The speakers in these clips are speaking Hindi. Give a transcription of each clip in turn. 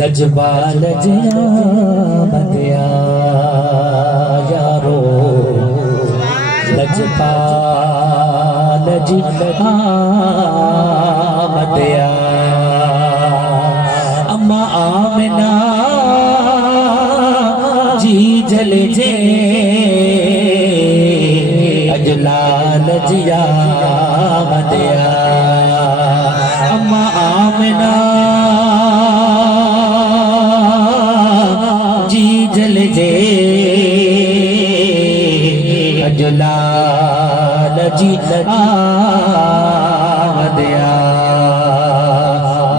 लजबाल जिया बंदिया यारो लजपाल जी बंदिया अम्मा आमिना जी जल जे अजलाल जिया बंदिया अम्मा आमिना जी जल जे अजलाल जी दया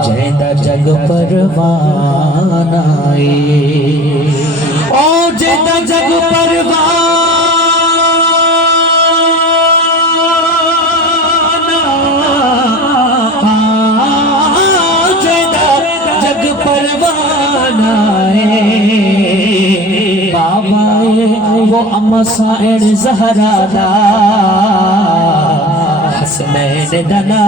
जैदा जग परवाना ओ जैदा जग परवाना जैदा जग परवाना बाबा वो अम्मा साइड ज़हरा दा हसनैन दना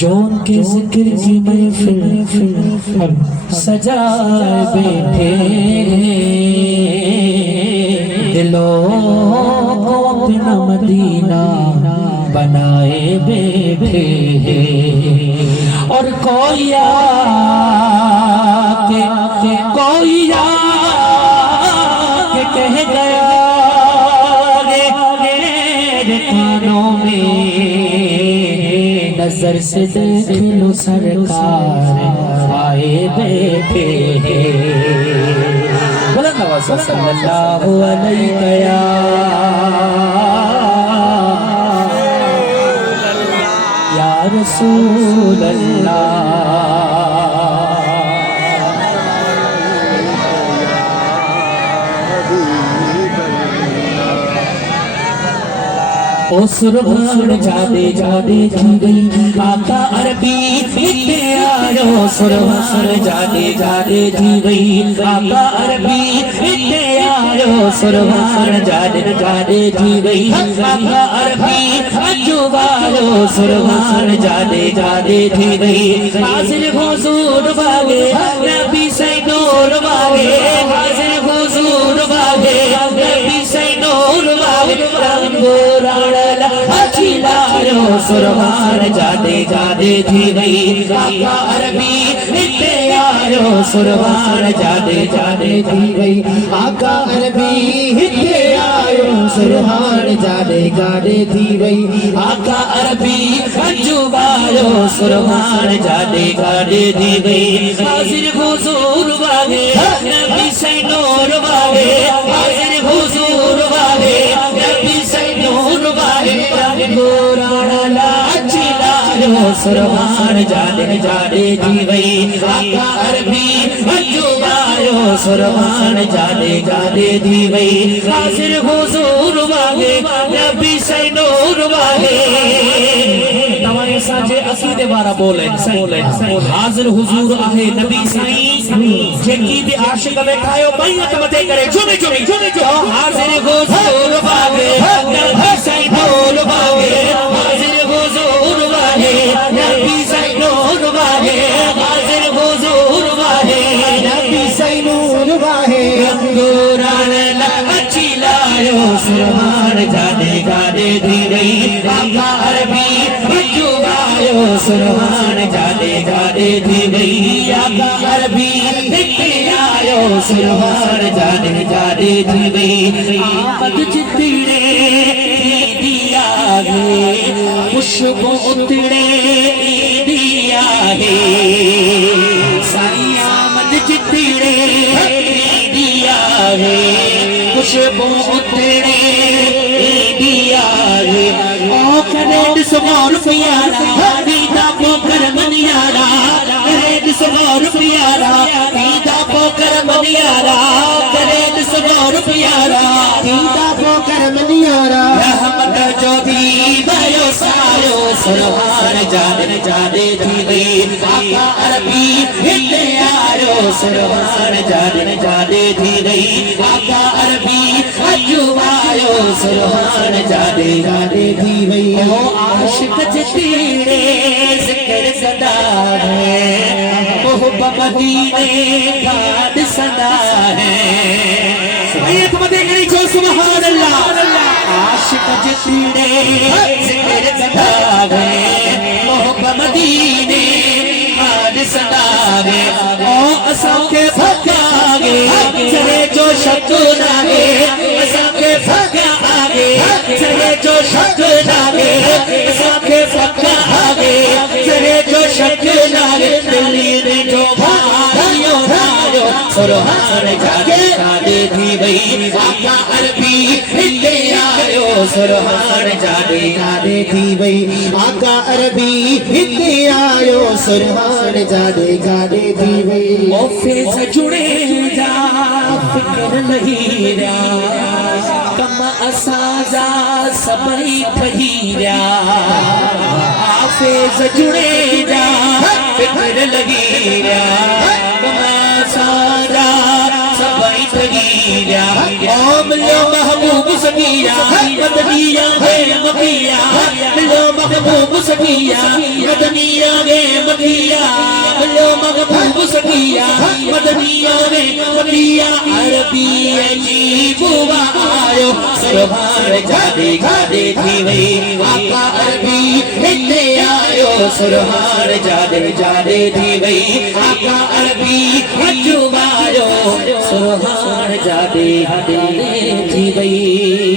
जोन के जिक्र की महफिल सजाए बैठे दिलों को अपना मदीना बनाए बैठे और कोई आके कह गया रे कानों में नजर से देख लो सरकार आए बैठे बुलंद आवाज़ से सल्लल्लाहु अलैहि या रसूल अल्लाह ओ सुरभान जादे जादे जी गई आका अरबी इत्ते आयो सुरभान जादे जादे जी गई आका अरबी इत्ते आयो सुरभान जादे जादे जी गई आका अरबी अजुबायो सुरभान जादे जादे जी गई हाजिर हुजूर वाले नबी से नूर वाले हाजिर हुजूर वाले नबी से नूर वाले सुरभान जादे जादे थी गई आका अरबी इत्ते आयो सुरभान जादे जादे थी गई आका अरबी इत्ते आयो सुरभान जादे जादे थी गई आका अरबी अजुबायो सुरभान जादे जादे थी गई हाजिर हुजूर वाले नबी से नूर वाले हाजिर हुजूर वाले नबी से नूर वाले सुरभान जादे जादे जी गई आका अरबी अजुबायो सुरभान जादे जादे जी गई हाजिर हुजूर वाले नबी से नूर वाले तमारे साजे अकीदे वारा बोले हाजिर हुजूर आहे नबी साईं जेकी भी आशिक बैठा हो बैत मते करे झुमी हाजिर हुजूर वाले नबी से नूर वाले हाजिर हुजूर वाले नबी से नूर वाले हाजिर हुजूर वाले नबी से नूर वाले कुरान अच्छी लायो सुरभान जादे गादे दी गई आका अरबी अजुबायो सुरभान जादे गादे दी गई आका अरबी इत्ते आयो सुरभान जादे जादे दी गई आमद चित्तीरे दिया है खुशबू उतरे दिया है साई आमद चित्तीरे दिया है खुशबू उतरे दिया है ओ करेड सुमार प्यारा दीदा पोकर मनियारा करेड सुमार प्यारा दीदा पोकर मनियारा करेड सुमार प्यारा दीदा को करम नियारा रहमत जो दी भयो सारो सुरहान जाने जाने थी गई आका अरबी हिते आयो सुरहान जाने जाने थी गई आका अरबी अजुबायो सुरहान जाने जाने थी गई ओ आशिक जितीरे जिक्र सदा है मोहब्बत मदीने खाद सदा है सुभान अल्लाह आशिक जितीरे जिक्र सदा है मोहब्बत मदीने खाद सदा है ओ असांखे फकागे चले जो शक नागे असांखे फका आगे चले जो शक नागे असांखे फका आगे चले जो शक नागे दिल्ली ने जो भाइयो भाइयो सुरहान जागे जागे थी वही आका अरबी हिते आयो सुरहान जागे जागे थी वही आका अरबी हिते आयो सुरहान जादे गादे थी वई ओफे से जुड़े जा फिक्र नहीं रहा कम असाजा सबई ठहीरा आफे से जुड़े जा फिक्र लगी रहा कम असाजा सबई ठहीरा ओ मिलो महबूब सगिया मदनिया है मकिया मिलो महबूब सगिया मदनिया है मकिया मिलो महबूब सगिया मदनिया है मकिया अरबी अजीब आयो सुरहान जादे गादे थी वई आका अरबी हिते आयो सुरहान जादे जादे थी वई आका अरबी अजुबायो सुरहान जादे गादे थी वई